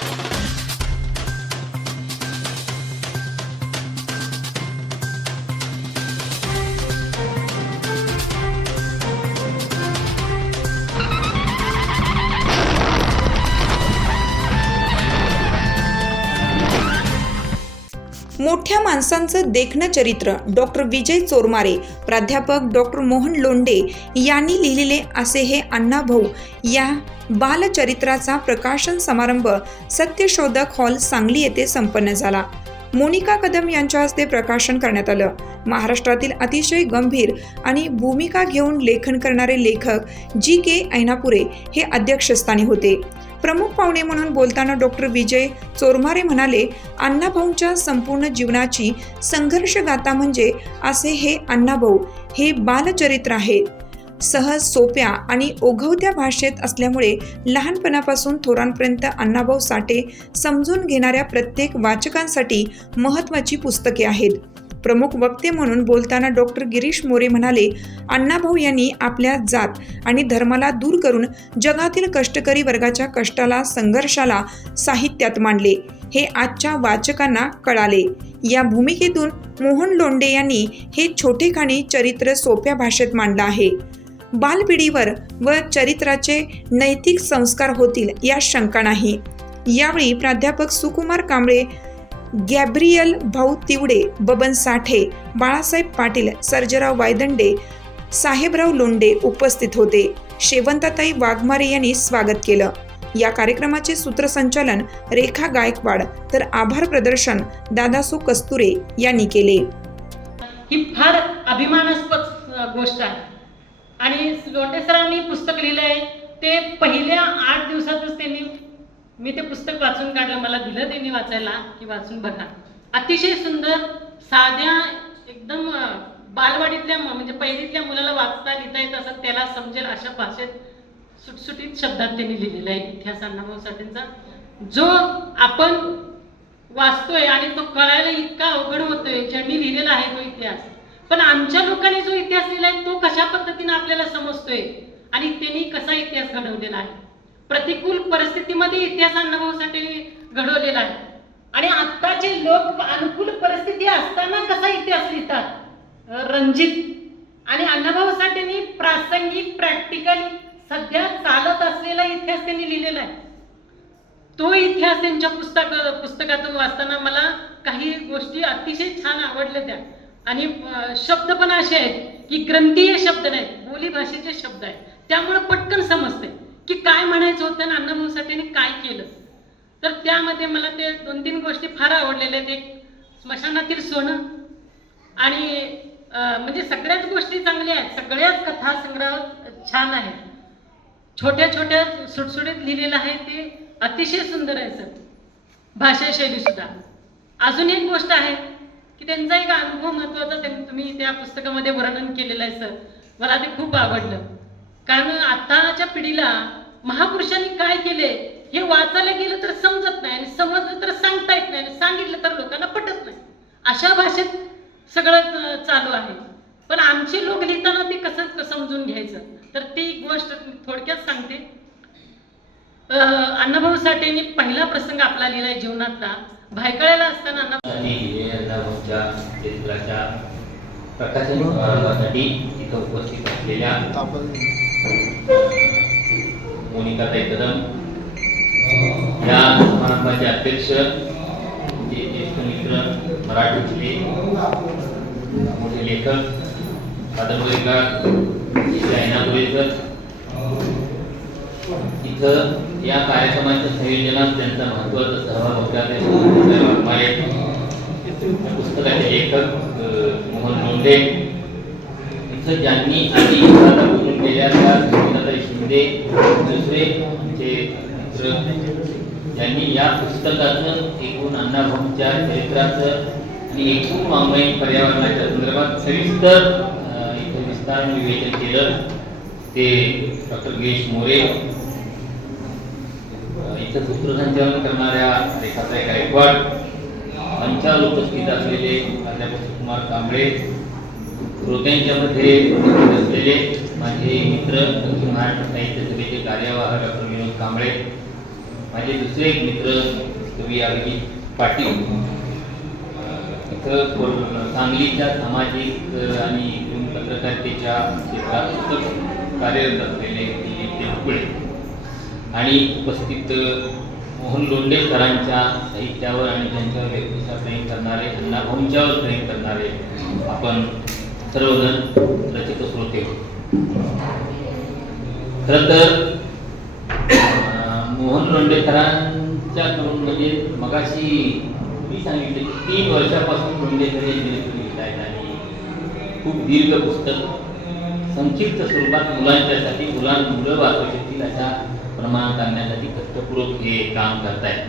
Thank you. माणसांचं देखणं चरित्र doctor Vijay Chormare प्राध्यापक डॉक्टर मोहन लोंडे यांनी लिहिलेले असे हे अण्णाभाऊ या बालचरित्राचा प्रकाशन समारंभ सत्यशोधक हॉल सांगली येथे संपन्न झाला. मोनिका कदम यांच्या हस्ते प्रकाशन करण्यात आलं. महाराष्ट्रातील अतिशय गंभीर आणि भूमिका घेऊन लेखन करणारे लेखक जी के ऐनापुरे हे अध्यक्षस्थानी होते. प्रमुख पाहुणे म्हणून बोलताना डॉक्टर विजय चोरमारे म्हणाले अण्णाभाऊंच्या संपूर्ण जीवनाची संघर्ष गाथा म्हणजे असे हे अण्णाभाऊ हे बालचरित्र आहे. सहज सोप्या आणि ओघवत्या भाषेत असल्यामुळे लहानपणापासून थोरांपर्यंत अण्णाभाऊ साठे समजून घेणाऱ्या प्रत्येक वाचकांसाठी महत्त्वाची पुस्तके आहेत. प्रमुख वक्ते म्हणून बोलताना डॉक्टर गिरीश मोरे म्हणाले अण्णाभाऊ यांनी आपल्या जात आणि धर्माला दूर करून जगातील कष्टकरी वर्गाच्या कष्टाला संघर्षाला साहित्यात मांडले. हे आजच्या वाचकांना कळाले. या भूमिकेतून मोहन लोंडे यांनी हे छोटेखानी चरित्र सोप्या भाषेत मांडलं आहे. बालपिढीवर व चरित्राचे नैतिक संस्कार होतील या शंका नाही. यावेळी प्राध्यापक सुकुमार कांबळे गॅब्रियल भाऊ तिवडे बबन साठे बाळासाहेब पाटील सर्जराव वायदंडे साहेबराव लोंडे उपस्थित होते. शेवंताताई वाघमारे यांनी स्वागत केलं. या कार्यक्रमाचे सूत्रसंचालन रेखा गायकवाड तर आभार प्रदर्शन दादासू कस्तुरे यांनी केले. ही फार अभिमानास्पद गोष्ट आहे. आणि लोंढे सरांनी पुस्तक लिहिलं आहे ते पहिल्या आठ दिवसातच त्यांनी मी ते पुस्तक वाचून काढलं मला दिलं त्यांनी वाचायला की वाचून बघा. अतिशय सुंदर साध्या एकदम बालवाडीतल्या म- म्हणजे पहिलीतल्या मुलाला वाचता लिहिता येत असं त्याला समजेल अशा भाषेत सुटसुटीत शब्दात त्यांनी लिहिलेला आहे इतिहास अण्णाभाऊ साठेंचा जो आपण वाचतोय आणि तो कळायला इतका अवघड होतोय ज्यांनी लिहिलेला आहे तो इतिहास. पण आमच्या लोकांनी जो इतिहास लिहिला आहे तो कशा पद्धतीने आपल्याला समजतोय? आणि त्यांनी कसा इतिहास घडवलेला आहे? प्रतिकूल परिस्थितीमध्ये इतिहास अण्णाभाऊसाठी घडवलेला आहे. आणि आत्ताचे लोक अनुकूल परिस्थिती असताना कसा इतिहास लिहितात? रंजित आणि अण्णाभाऊ साठेंनी प्रासंगिक प्रॅक्टिकल सध्या चालत असलेला इतिहास त्यांनी लिहिलेला आहे. तो इतिहास त्यांच्या पुस्तक पुस्तकातून वाचताना मला काही गोष्टी अतिशय छान आवडल्या त्या. आणि शब्द पण असे आहेत की ग्रंथीय शब्द नाहीत बोली भाषेचे शब्द आहेत. त्यामुळे पटकन समजते की काय म्हणायचं होतं आणि अण्णाभाऊ साठेने काय केलं? तर त्यामध्ये मला ते दोन तीन गोष्टी फार आवडलेल्या आहेत. एक स्मशानातील सोनं आणि म्हणजे सगळ्याच गोष्टी चांगल्या आहेत. सगळ्याच कथा संग्रह छान आहेत. छोट्या छोट्या सुटसुटीत लिहिलेलं आहे ते अतिशय सुंदर आहे सर. भाषाशैली सुद्धा. अजून एक गोष्ट आहे की त्यांचा एक अनुभव महत्त्वाचा त्यांनी तुम्ही त्या पुस्तकामध्ये वर्णन केलेलं आहे सर. मला ते खूप आवडलं. कारण आताच्या पिढीला महापुरुषांनी काय केले? हे वाचायला गेलं तर समजत नाही आणि समजलं तर सांगता येत नाही आणि सांगितलं तर लोकांना पटत नाही. अशा भाषेत सगळं चालू आहे. पण आमचे लोक लिहिताना ते कसं समजून घ्यायचं? तर ती गोष्ट थोडक्यात सांगते. अण्णाभाऊ साठेंनी पहिला प्रसंग आपला लिहिलाय जीवनातला. भायकळ्याला असताना अण्णा प्रकाशन उपस्थित असलेल्या मोनिकाताई कदम या समारंभाचे अध्यक्ष जे ज्येष्ठ मित्र मराठीतले मोठे लेखक कादंबरीकार ऐनापुरेकर इथं या कार्यक्रमाच्या संयोजनात त्यांचा महत्त्वाचा सहभाग होता. पुस्तकाचे लेखक मोहन लोंढे इथं ज्यांनी आधी केल्या त्या सुनीताताई शिंदे दुसरे जे मित्र ज्यांनी या पुस्तकाचं एकूण अण्णाभाऊंच्या चरित्राचं आणि एकूण वाङ्मयीन पर्यावरणाच्या संदर्भात सविस्तर इथे विस्तार विवेचन केलं. ते डॉक्टर गिरीश मोरे इथं सूत्रसंचालन करणाऱ्या रेखाताई गायकवाड मंचावर उपस्थित असलेले प्राध्यापक सुकुमार कांबळे श्रोत्यांच्यामध्ये उपस्थित असलेले माझे मित्र महाराष्ट्र साहित्य सभेचे कार्यवाह डॉक्टर विनोद कांबळे माझे दुसरे एक मित्र कवी अभिजित पाटील. इथं सांगलीच्या सामाजिक आणि पत्रकारितेच्या क्षेत्रात सतत कार्यरत असलेले दिलीप देवकुळे आणि उपस्थित मोहन लोंढे सरांच्या साहित्यावर आणि त्यांच्यावर व्यक्तीचा प्रेम करणारे अण्णा भाऊंच्यावर प्रेम करणारे आपण सर्वजण रचित श्रोते खरं तर मोहन लोंडेकरांच्या म्हणजे मगाशी मी सांगितले की तीन वर्षापासून लोंढेकर लिहित आहेत आणि खूप दीर्घ पुस्तक. संक्षिप्त स्वरूपात मुलांच्यासाठी मुलां मुलं वाचू शकतील अशा प्रमाण करण्यासाठी कष्टपूर्वक हे काम करतायत.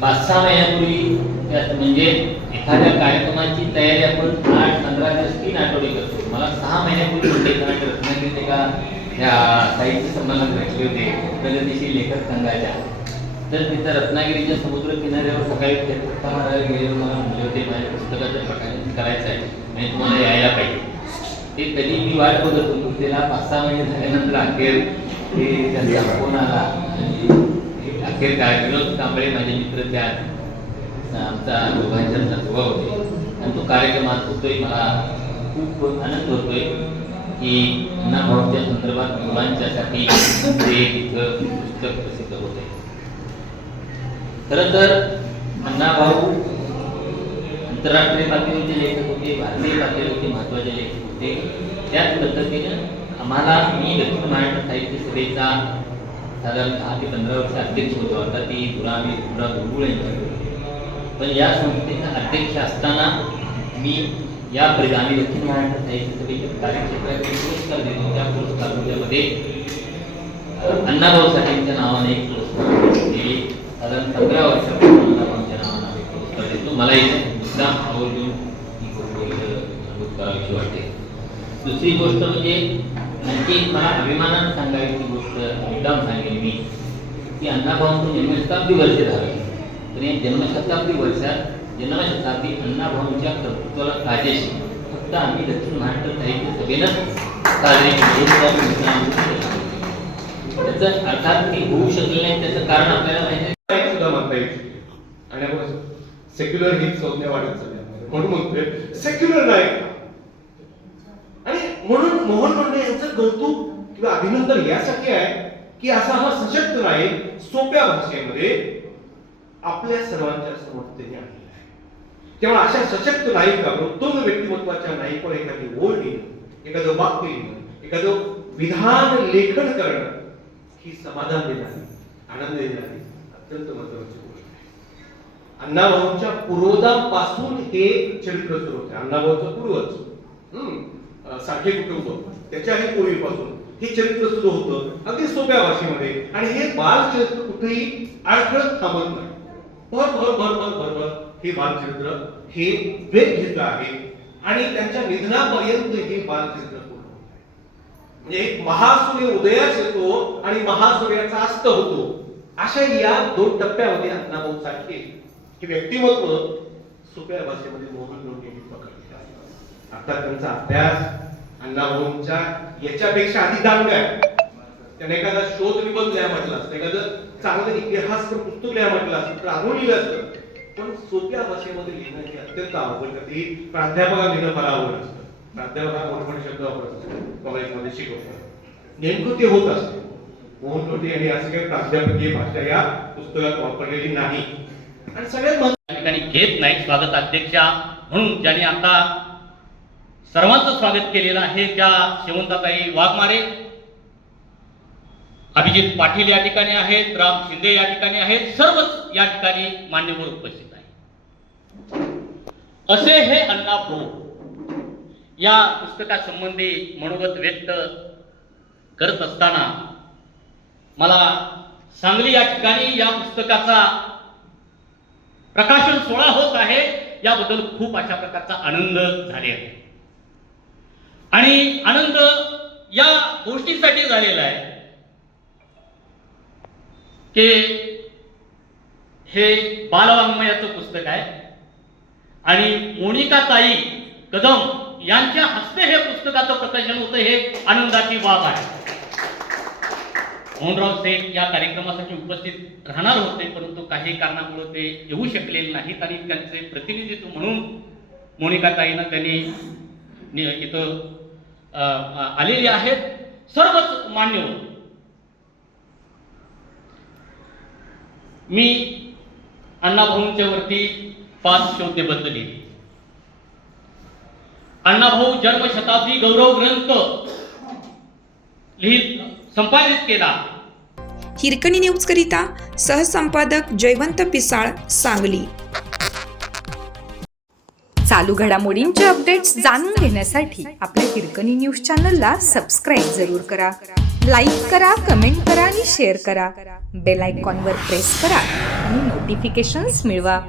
पाच सहा महिन्यापूर्वी म्हणजे एखाद्या कार्यक्रमाची तयारी आपण आठ पंधरा दिवस तीन आठवडे करतो. मला सहा महिन्यापूर्वी लोंढेकरांच्या रत्नागिरीत एका का साहित्य संमेलन भेटले होते. प्रगतीशील लेखक संघाच्या. तर तिथं रत्नागिरीच्या समुद्र किनाऱ्यावर सकाळी फेरफटका गेले मला म्हणले होते माझ्या पुस्तकाचं प्रकाशन करायचं आहे आणि तुम्हाला यायला पाहिजे. ते कधी मी वाट बघत होतो. त्याला पाच सहा महिने झाल्यानंतर अखेर ते त्यांचा फोन आला आणि अखेर काय विनोद कांबळे माझे मित्र त्या आमचा दोघांच्या होते. आणि तो कार्यक्रम आज होतोय. मला खूप आनंद होतोय. की अण्णाभाऊच्या संदर्भात मुलांच्यासाठी ते तिथं पुस्तक प्रसिद्ध होते. खरं तर अण्णा भाऊ आंतरराष्ट्रीय पातळीवरचे लेखक होते भारतीय पातळीवरचे महत्त्वाचे लेखक होते. त्याच पद्धतीनं आम्हाला मी दक्षिण महाराष्ट्र साहित्य सभेचा साधारण दहा ते पंधरा वर्ष अध्यक्ष होतो. आता ती दुरामी दुरा गुरुळ यांच्याकडे पण या संस्थेचा अध्यक्ष असताना मी या परिणामी दक्षिण महाराष्ट्र साहित्य सभेच्या पुरस्कार देतो. त्या पुरस्कार मूल्यामध्ये अण्णाभाऊ साठेंच्या नावाने एक पुरस्कार ते साधारण पंधरा वर्षापासून अण्णाभाऊंच्या नावाने आम्ही पुरस्कार देतो. मला इथे मुद्दा आवर्जून ही गोष्ट नमूद करावीशी वाटते. दुसरी गोष्ट म्हणजे आणखी मला अभिमानानं सांगायची गोष्ट मुद्दाम सांगेन मी की अण्णाभाऊंचं जन्मशताब्दी वर्ष झाले. तर या जन्मशताब्दी वर्षात जन्मशताब्दी अण्णाभाऊंच्या कर्तृत्वाला राजेशी फक्त आम्ही दक्षिण महाराष्ट्र साहित्य त्याचं अर्थात होऊ शकली नाही त्याचं कारण आपल्याला माहिती सुद्धा म्हणता येईल आणि आपण सेक्युलर ही संज्ञा वाढत चालली म्हणून म्हणतोय सेक्युलर नाईक आणि म्हणून मोहन मंडळ यांचं कौतुक किंवा अभिनंदन यासाठी आहे की असा हा सशक्त नाईक सोप्या भाषेमध्ये आपल्या सर्वांच्या समोर त्यांनी आणलेला तेव्हा अशा सशक्त नायिका उत्तम व्यक्तिमत्वाच्या नायिकावर एखादी ओळ लिहिणं एखादं वाक्य लिहिणं एखादं विधान लेखन करणं ही समाधान देणारी आनंद देणारी अत्यंत महत्वाची गोष्ट आहे. अण्णाभाऊंच्या पूर्वजांपासून हे चरित्र सुरू होते. अण्णाभाऊचं पूर्वज हम्म, साठे कुटुंब त्याच्याही पूर्वीपासून हे चरित्र सुरू होतं अगदी सोप्या भाषेमध्ये. आणि हे बालचरित्र कुठेही अडथळत थांबत नाही. भर भर भर भर भर भर. हे बालचरित्र हे वेग घेत आहे. आणि त्यांच्या निधनापर्यंत हे बालचरित्र पूर्ण होत आहे. म्हणजे एक महासूर्य उदयास येतो आणि महासूर्याचा अस्त होतो. अशा या दोन टप्प्यामध्ये अण्णाभाऊ सारखे हे व्यक्तिमत्व सोप्या भाषेमध्ये मोहन लोंढे पकडले आता त्यांचा अभ्यास अण्णाभाऊंच्या याच्यापेक्षा अधिक दांड आहे. त्याने एखादा शोध निबंध लिहा म्हटला असतं एखादं चांगलं इतिहास पुस्तक लिहा म्हटलं असतं तर अजून लिहिलं असतं. पण सोप्या भाषेमध्ये लिहिणं हे अत्यंत अवघड करते ही प्राध्यापकाला लिहिणं फार अवघड असतं. प्राध्यापक हा मोठमोठे शब्द वापरत असतो. कॉलेजमध्ये शिकवतात नेमकं ते होत असते. मोहन लोटे यांनी असं काही प्राध्यापकीय भाषा या पुस्तकात वापरलेली नाही. आणि सगळ्यात ठिकाणी घेत नाही. स्वागत अध्यक्षा म्हणून ज्यांनी आता सर्वांचं स्वागत केलेलं आहे त्या शेवंताताई वाघमारे. अभिजित पाटील या ठिकाणी आहेत राम शिंदे या ठिकाणी आहेत. सर्वच या ठिकाणी मान्यवर उपस्थित. असे हे अण्णा भाऊ या पुस्तकासंबंधी मनोगत व्यक्त करत असताना मला सांगली या ठिकाणी या पुस्तकाचा प्रकाशन सोहळा होत आहे याबद्दल खूप अशा प्रकारचा आनंद झाले आहे. आणि आनंद या गोष्टीसाठी झालेला आहे की हे बालवाङ्मयाचं पुस्तक आहे. आणि मोनिका ताई कदम यांच्या हस्ते हे पुस्तकाचं प्रकाशन होतं हे आनंदाची बाब आहे. मोहनराव सेठ या कार्यक्रमासाठी उपस्थित राहणार होते परंतु काही कारणामुळे ते येऊ शकलेले नाहीत आणि त्यांचे प्रतिनिधित्व म्हणून मोनिकाताईनं त्यांनी इथं आलेले आहेत सर्वच मान्यवर मी अण्णाभाऊंच्या वरती पाच शोधेबद्ध लिहिली अण्णाभाऊ जन्मशताब्दी गौरव ग्रंथ लिहित संपादित केला. हिरकणी न्यूजकरिता सहसंपादक जयवंत पिसाळ सांगली. चालू घडामोडींचे अपडेट्स जाणून घेण्यासाठी आपल्या हिरकणी न्यूज चॅनलला सबस्क्राईब जरूर करा. लाईक करा कमेंट करा आणि शेअर करा. बेल आयकॉनवर प्रेस करा आणि नोटिफिकेशन्स मिळवा.